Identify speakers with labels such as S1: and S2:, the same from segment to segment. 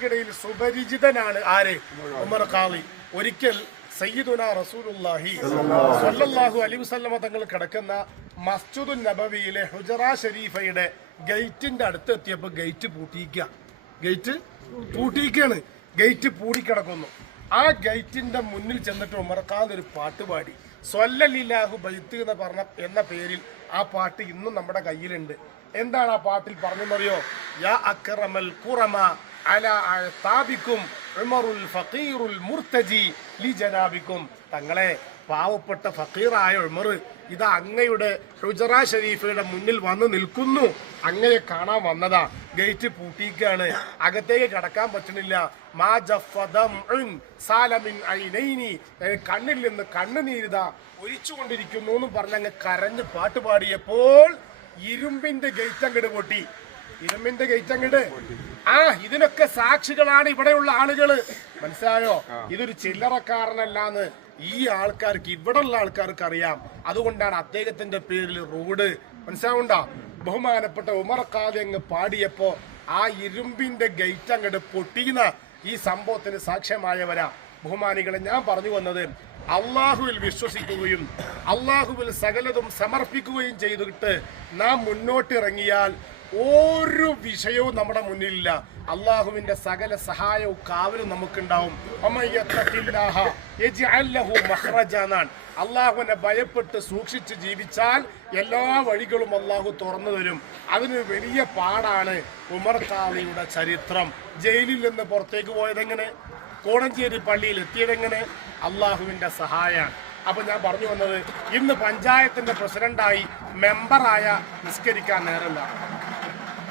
S1: നമുക്കിടയിൽ സുപരിചിതനാണ് ആര്? ഉമർ ഖാലി. ഒരിക്കൽ സയ്യിദുന റസൂലുല്ലാഹി സ്വല്ലല്ലാഹു അലൈഹി വസല്ലമ തങ്ങൾ കിടക്കുന്ന മസ്ജിദുൻ നബവിയിലെ ഹുജറ ഷരീഫയുടെ ഗേറ്റിന്റെ അടുത്ത് എത്തിയപ്പോൾ ഗേറ്റ് പൂട്ടിയിക്കുക ഗേറ്റ് പൂട്ടിയിക്കാണ് ഗേറ്റ് പൂടിക്കിടക്കുന്നു. ആ ഗേറ്റിന്റെ മുന്നിൽ ചെന്നിട്ട് ഉമർഖാൻ ഒരു പാട്ട് പാടി. സ്വല്ലലില്ലാഹു ബൈത്ത് എന്ന് പറഞ്ഞ എന്ന പേരിൽ ആ പാട്ട് ഇന്നും നമ്മുടെ കയ്യിലുണ്ട്. എന്താണ് ആ പാട്ടിൽ പറഞ്ഞെന്നറിയോ യാ അക്രമൽ കുറമ അല ഉമറുൽ തങ്ങളെ പാവപ്പെട്ട ഫക്കീറായ ഉമർ ഇത് അങ്ങയുടെ ഹുജറ ഷരീഫയുടെ മുന്നിൽ വന്ന് നിൽക്കുന്നു. അങ്ങയെ കാണാൻ വന്നതാ. ഗേറ്റ് പൂട്ടിയിക്കാണ് അകത്തേക്ക് കടക്കാൻ പറ്റണില്ല മാ ജഫദം സാലമിൻ കണ്ണിൽ നിന്ന് കണ്ണുനീരിത ഒലിച്ചുകൊണ്ടിരിക്കുന്നു എന്ന് പറഞ്ഞങ്ങ് കരഞ്ഞ് പാട്ടുപാടിയപ്പോൾ ഇരുമ്പിന്റെ ഗേറ്റ് അങ്ങട് പൊട്ടി. ഇരുമ്പിന്റെ ഗേറ്റ് അങ്ങട്. ആ ഇതിനൊക്കെ സാക്ഷികളാണ് ഇവിടെയുള്ള ആളുകൾ. മനസ്സിലായോ? ഇതൊരു ചില്ലറക്കാരനല്ലാന്ന് ഈ ആൾക്കാർക്ക് ഇവിടെയുള്ള ആൾക്കാർക്ക് അറിയാം. അതുകൊണ്ടാണ് അദ്ദേഹത്തിന്റെ പേരിൽ റോഡ്. മനസ്സിലാവുണ്ടോ? ബഹുമാനപ്പെട്ട ഉമർ ഖാദി അങ്ങ് പാടിയപ്പോ ആ ഇരുമ്പിന്റെ ഗേറ്റ് അങ്ങോട്ട് പൊട്ടിയുന്ന ഈ സംഭവത്തിന് സാക്ഷ്യമായവരാ. ബഹുമാനികളെ ഞാൻ പറഞ്ഞു വന്നത് അള്ളാഹുവിൽ വിശ്വസിക്കുകയും അള്ളാഹുവിൽ സകലതും സമർപ്പിക്കുകയും ചെയ്തിട്ട് നാം മുന്നോട്ടിറങ്ങിയാൽ ഒരു വിഷയവും നമ്മുടെ മുന്നിലില്ല. അള്ളാഹുവിന്റെ സകല സഹായവും കാവലും നമുക്കുണ്ടാവും. അള്ളാഹുവിനെ ഭയപ്പെട്ട് സൂക്ഷിച്ച് ജീവിച്ചാൽ എല്ലാ വഴികളും അള്ളാഹു തുറന്നു തരും. അതിന് വലിയ പാടാണ് ഉമർ താലിയുടെ ചരിത്രം. ജയിലിൽ നിന്ന് പുറത്തേക്ക് പോയതെങ്ങനെ? കോടഞ്ചേരി പള്ളിയിൽ എത്തിയതെങ്ങനെ? അള്ളാഹുവിന്റെ സഹായമാണ് അപ്പൊ ഞാൻ പറഞ്ഞു വന്നത് ഇന്ന് പഞ്ചായത്തിന്റെ പ്രസിഡന്റായി മെമ്പറായ നിസ്കരിക്കാൻ നേരമില്ല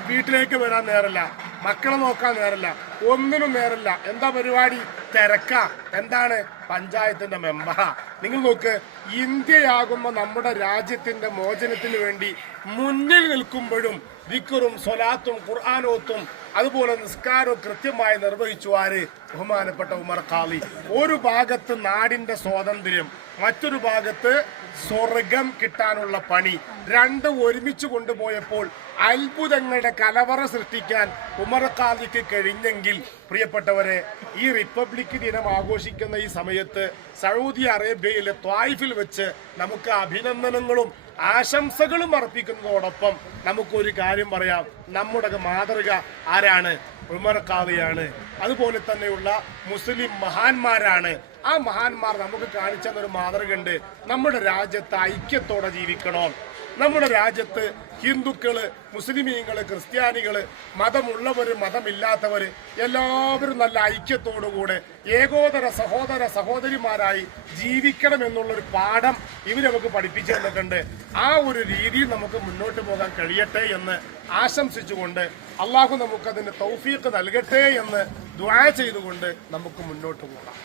S1: വീട്ടിലേക്ക് വരാൻ നേരല്ല. മക്കളെ നോക്കാൻ നേരല്ല. ഒന്നിനും നേരല്ല. എന്താ പരിപാടി? തിരക്ക. എന്താണ്? പഞ്ചായത്തിന്റെ മെമ്പർ നിങ്ങൾ നോക്ക് ഇന്ത്യയാകുമ്പോൾ നമ്മുടെ രാജ്യത്തിന്റെ മോചനത്തിന് വേണ്ടി മുന്നിൽ നിൽക്കുമ്പോഴും ദിക്കറും സ്വലാത്തും ഖുർആാനോത്തും അതുപോലെ നിസ്കാരവും കൃത്യമായി നിർവഹിച്ചു ആര്? ബഹുമാനപ്പെട്ട ഉമർ ഖാലി. ഒരു ഭാഗത്ത് നാടിന്റെ സ്വാതന്ത്ര്യം മറ്റൊരു ഭാഗത്ത് സ്വർഗം കിട്ടാനുള്ള പണി. രണ്ട് ഒരുമിച്ച് കൊണ്ടുപോയപ്പോൾ അത്ഭുതങ്ങളുടെ കലവറ സൃഷ്ടിക്കാൻ ഉമർ ഖാദിക്ക് കഴിഞ്ഞെങ്കിൽ പ്രിയപ്പെട്ടവരെ ഈ റിപ്പബ്ലിക് ദിനം ആഘോഷിക്കുന്ന ഈ സമയത്ത് സൗദി അറേബ്യയിലെ ത്വായിഫിൽ വെച്ച് നമുക്ക് അഭിനന്ദനങ്ങളും ആശംസകളും അർപ്പിക്കുന്നതോടൊപ്പം നമുക്കൊരു കാര്യം പറയാം. നമ്മുടെ മാതൃക ആരാണ്? ഉമർ ഖാദിയാണ് അതുപോലെ തന്നെയുള്ള മുസ്ലിം മഹാന്മാരാണ്. ആ മഹാന്മാർ നമുക്ക് കാണിച്ചെന്നൊരു മാതൃകയുണ്ട്. നമ്മുടെ രാജ്യത്ത് ഐക്യത്തോടെ ജീവിക്കണം? നമ്മുടെ രാജ്യത്ത് ഹിന്ദുക്കൾ മുസ്ലിമീങ്ങൾ ക്രിസ്ത്യാനികൾ മതമുള്ളവര് മതമില്ലാത്തവര് എല്ലാവരും നല്ല ഐക്യത്തോടുകൂടെ ഏകോദര സഹോദര സഹോദരിമാരായി ജീവിക്കണം എന്നുള്ളൊരു പാഠം ഇവർ നമുക്ക് പഠിപ്പിച്ചു തന്നിട്ടുണ്ട്. ആ ഒരു രീതിയിൽ നമുക്ക് മുന്നോട്ട് പോകാൻ കഴിയട്ടെ എന്ന് ആശംസിച്ചുകൊണ്ട് അള്ളാഹു നമുക്കതിന് തൗഫീക്ക് നൽകട്ടെ എന്ന് ദ്വാ ചെയ്തുകൊണ്ട് നമുക്ക് മുന്നോട്ട് പോകാം.